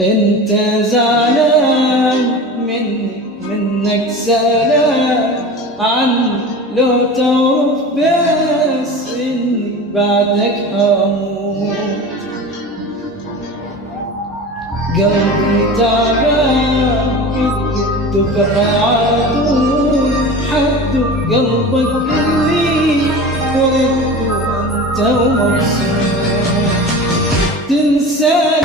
انت زعلان منك زعلان عني، لو تعرف بس اني بعدك هموت. قلبي تعبان قد عدول حد قلبك اللي ولدته انت ومبسوط. تنسى